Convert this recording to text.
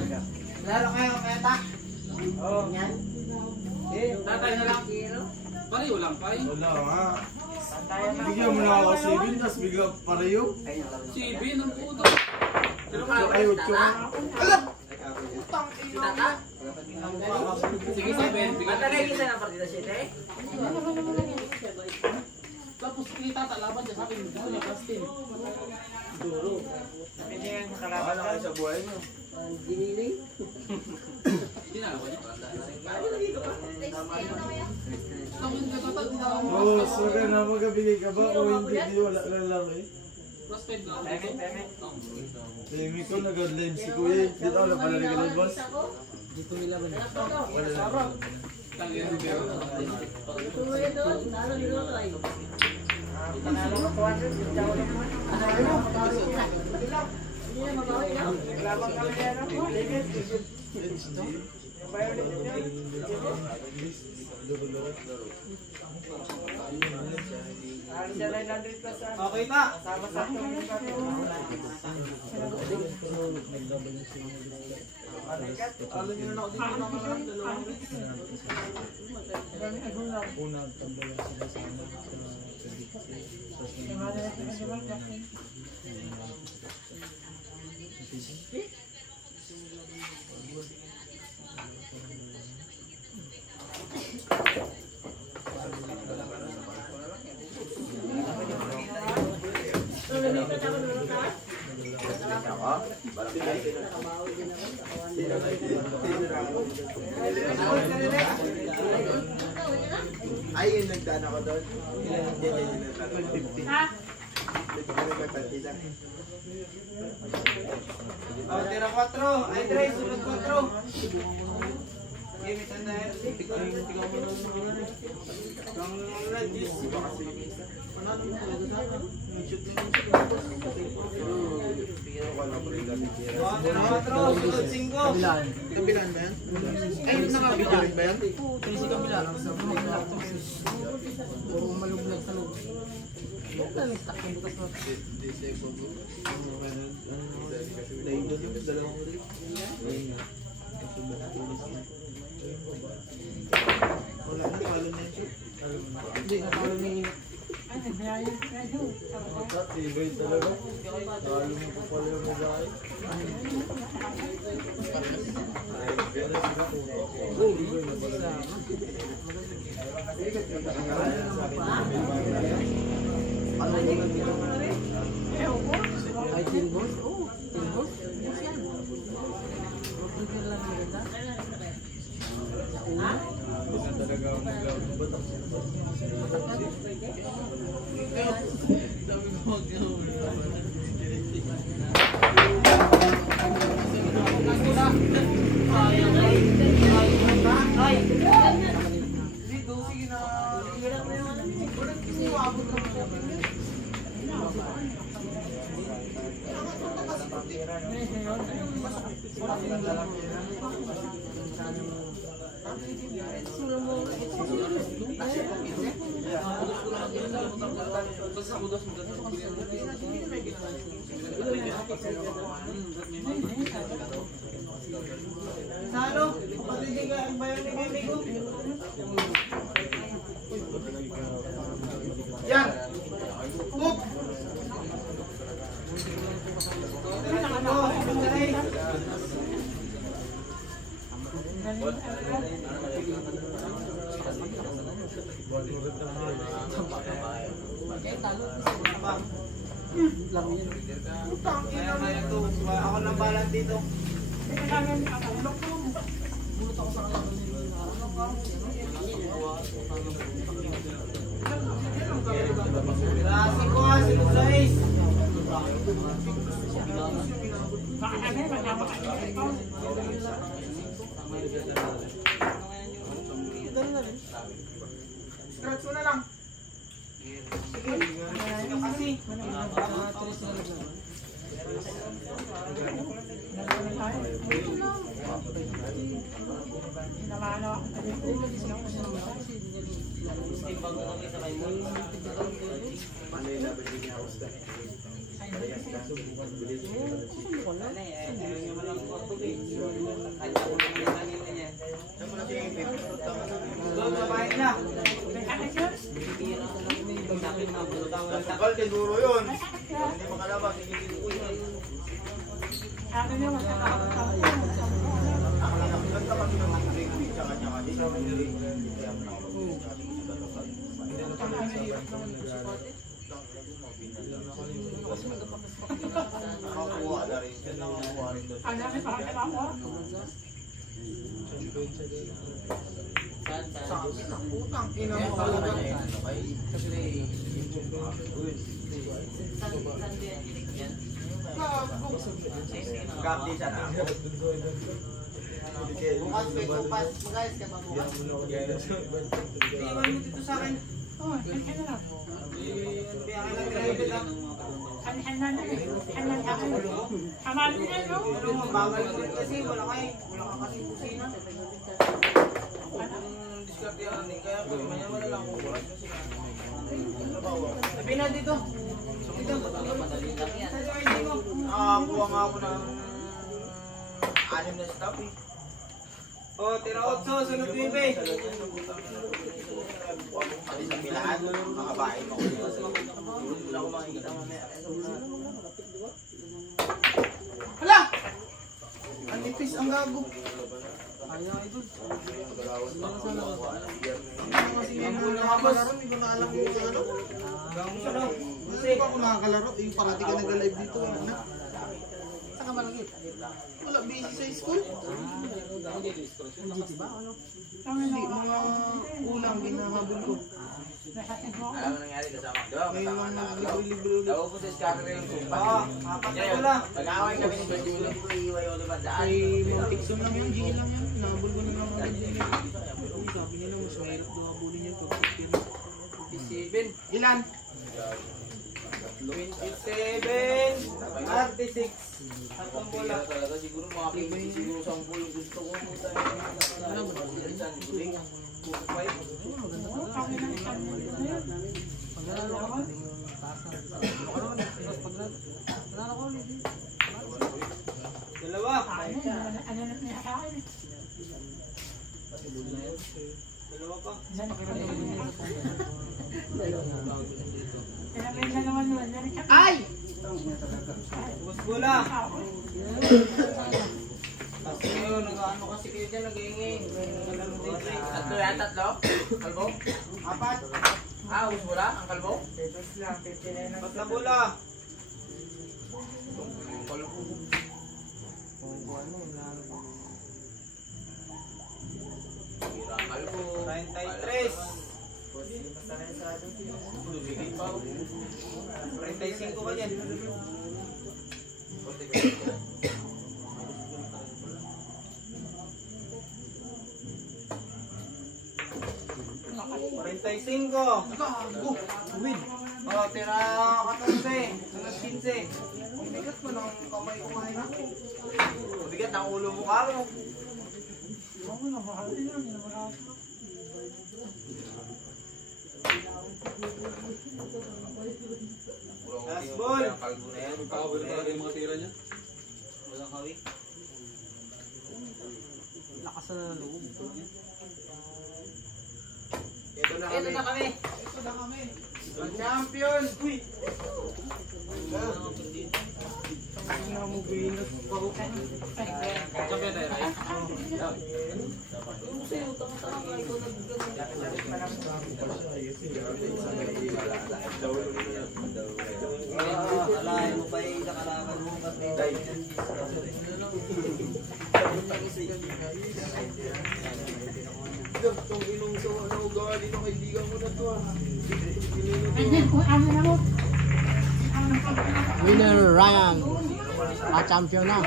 Lalo kayo, kaya oo. Yan. Tatay na lang. Pareho lang, pay. Wala nga. Bigyan mo na ako 7, tapos bigla pareho. 7 ang puto. Pero ay 8 nga. Utang ina. Sige, 7. Bigyan At tagay kita ng partida 7. Tapos kita talaban siya sa akin. Dito na Justin. Duro. Hindi yan makalaban Ano kayo sa buhay mo? Giniling. Ginagawa niya para Oo, so ka na magkabigay ka ba o hindi wala lang lang eh? Plus 5 lang. Demi ko nag-live si Kuya. Dito wala pala nag-live boss. Dito nila ba niya? Wala lang. Kaya yung pero. Panalo ko 200. Naglaban kami yan. Okay ta. Sama-sama alam niyo na ako dito ng mga dalawang Unang tambay sila sana ay, yung nagdaan ako doon. Ha? Oh, tira 4. Ay, 3. Sunod 4. Game it na yan. Ikaw mo nung mga ang Regis. Ano nung talaga sana? Shoot na yung shoot. Oh, tira 4. Sunod 5. Kabilaan ba yan? Ay, nakabidyo rin ba yan? Kasi kabila. Puro maluglag sa loob. Yung lamig tak yung bukas mo. Dahil doon yung dalawang ulit. Wala na, palo na yung shoot. Hindi, natalo ni... Tibay talaga. Lalo mo pa pala yung magay. Ay, Tilbos? Oo, Tilbos. Profiter lang maganda. Hindi na talaga ako maglaro. Sano? Pagdidiga ang bayan ni Bibigo. Yan. Hook. Utang ina na ito. Ako nang balan dito. Rasi ko nga, 6-6. Scratch mo na lang. Sige. Kasi. siguro yun. Hindi makalabas, hindi ko yun. Akin yung masakapag Ganda kami ng mga big sa kanya kasi sa mga nakakuha na rin. Nakakuha rin doon. ang dami pa kaya ako. Sabi na, putang ina mo talaga. Kapti siya na. Bukas may tupas. Guys, kaya mabukas. Iwan mo dito sa akin. Oh, kanya na lang. Kaya kailangan nila lang. Kanya na lang. Kanya na lang. Kamali na, no? Pero mabagal ko rin kasi wala ka kasi kusina. Diskarte yan din. Kaya po, maya wala lang kung bukas kasi. Sabi na dito. Dito. Nakakuha nga ako ng 6 na stop eh. Oh, tira 8, sunod 9. Sa pilahan, makabahin mo. Wala ko makikita mamaya. Hala! Ang nipis, ang gago. Ang muna nakakalaro, hindi ko na alam yung ano. Hindi pa ako nakakalaro, yung parati ka nag-live dito. Ano? Saan ka malagit? Wala, busy sa school. Hindi, mga ulang binahabol ko. Alam mo nangyari kasama. Di ba? Ngayon Kasama lang na libre-libre ulit. Daw ko sa scatter yung sumpa. Oo, apat na wala. Nag-away kami ni Bergulo. Hindi ko iiway o naman daan. Kay Montikson lang yan, G lang yan. Nahabol ko na lang ang G lang. Sabi nila, mas mahirap daw habulin yan pag 57. Ilan? 27. 36. Atong bola. Talaga siguro mga 15 siguro 10 yung gusto ko. Ano ba? Dalawa. Dalawa pa. Ay! Bus bola. Kasi yun, nag-ano kasi kayo dyan, nag-iingay. Tatlo yan, tatlo? Kalbo? 4. Ah, bus bola? Ang kalbo? 4 na bola. Kalbo. 33. 35 ka dyan. Cinco. Gago! Win! Oh, tira 14. Sunod 15. Ang bigat mo ng kamay kumain na. Ang bigat ng ulo mo ka mo. Last ball. mga tira niya. Walang hawik. Lakas na loob. Ito na kami. Ang champion. Uy. Na mo binat pa ako. Champion tayo, right? Alahin mo pa yung nakalaban mo kasi Itong inong sa ano ugali ng kaibigan mo na to ah. Winner Ryan, champion na.